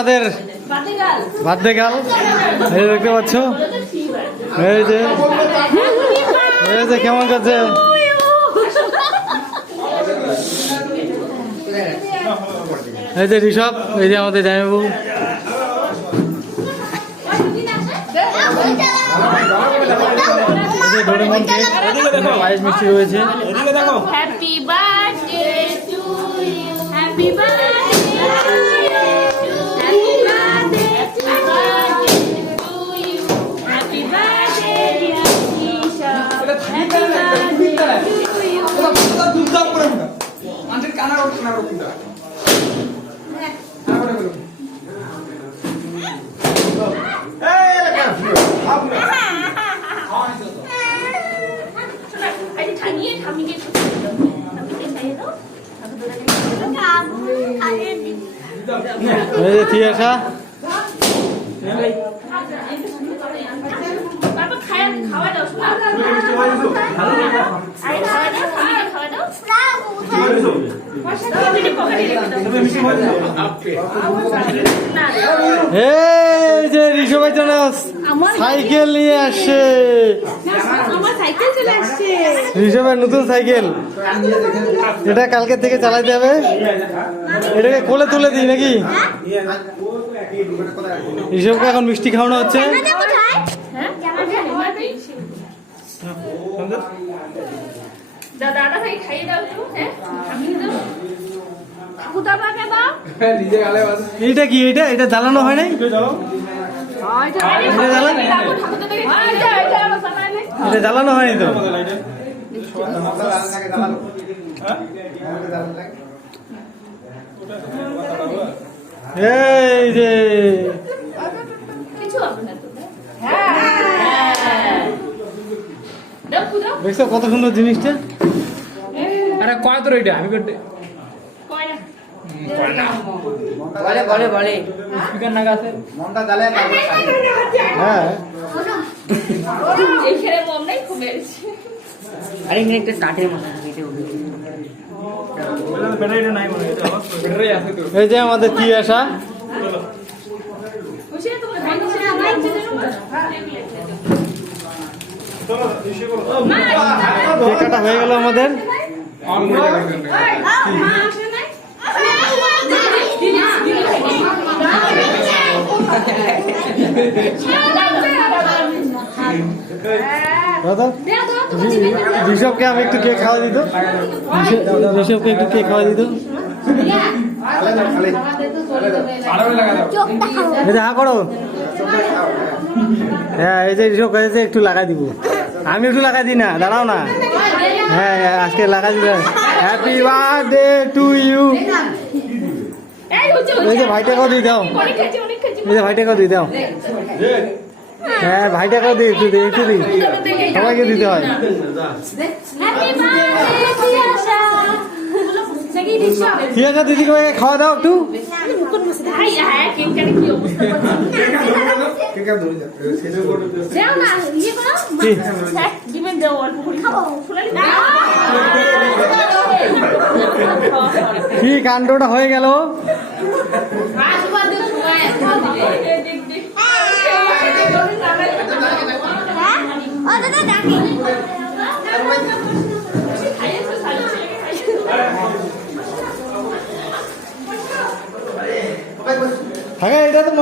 আমাদের birthday girl, এই দেখতে পাচ্ছ, এই যে কেমন করছে। এই যে ঋষভ, এই যে আমাদের জামাইবাবু। ডোরেমন কেক, পায়েস মিষ্টি রয়েছে। Happy birthday to you, happy birthday to you, happy birthday dear Isha, happy birthday to you. দুধ করে না আন্টির কানা করতে না করতে থিয়েসা, এই যে ঋষভাই সাইকেল নিয়ে আসছে, ঋষভের নতুন সাইকেল, এটা কালকে থেকে চালাইতে হবে। এটাকে কোলে তুলে দিই নাকি? ঋষভকে এখন মিষ্টি খাওয়ানো হচ্ছে। এইটা কি? এটা জ্বালানো হয় নাই? এটা জ্বালানো হয়নি তো। এই যে দেখছো কত সুন্দর জিনিসটা। আরে কয় তোর এটা আমি করতে বলে স্পিকার না গাছে মনটা জ্বালে হ্যাঁ, আরে এখানে একটা কাঠের মাথা কেটে উঠে ব্যাটারিটা নাই মনে হয়, ব্যাটারি আছে তো। এই যে আমাদের কি আসা, কেক কাটা হয়ে গেল আমাদের। ঋষভকে আমি একটু কেক খাওয়া দিত, ঋষভকে একটু কেক খাওয়া দিত। এই যে হা করো, হ্যাঁ এই যে ঋষভ কাছে একটু লাগাই দিব, আমি একটু লাগাই দিই না, দাঁড়াও না। হ্যাঁ আজকে লাগাই দিবে। Happy birthday to you. এই যে ভাইটাকেও দিয়ে দাও, এই যে ভাইটাকেও দিয়ে দাও। হ্যাঁ ভাইটাকেও দিই, একটু দিই, একটু দিই, সবাইকে দিতে হয়। ঠিক আছে দিদিকে খাওয়া দাও একটু। কি কাণ্ডটা হয়ে গেল। থাকে এটা তো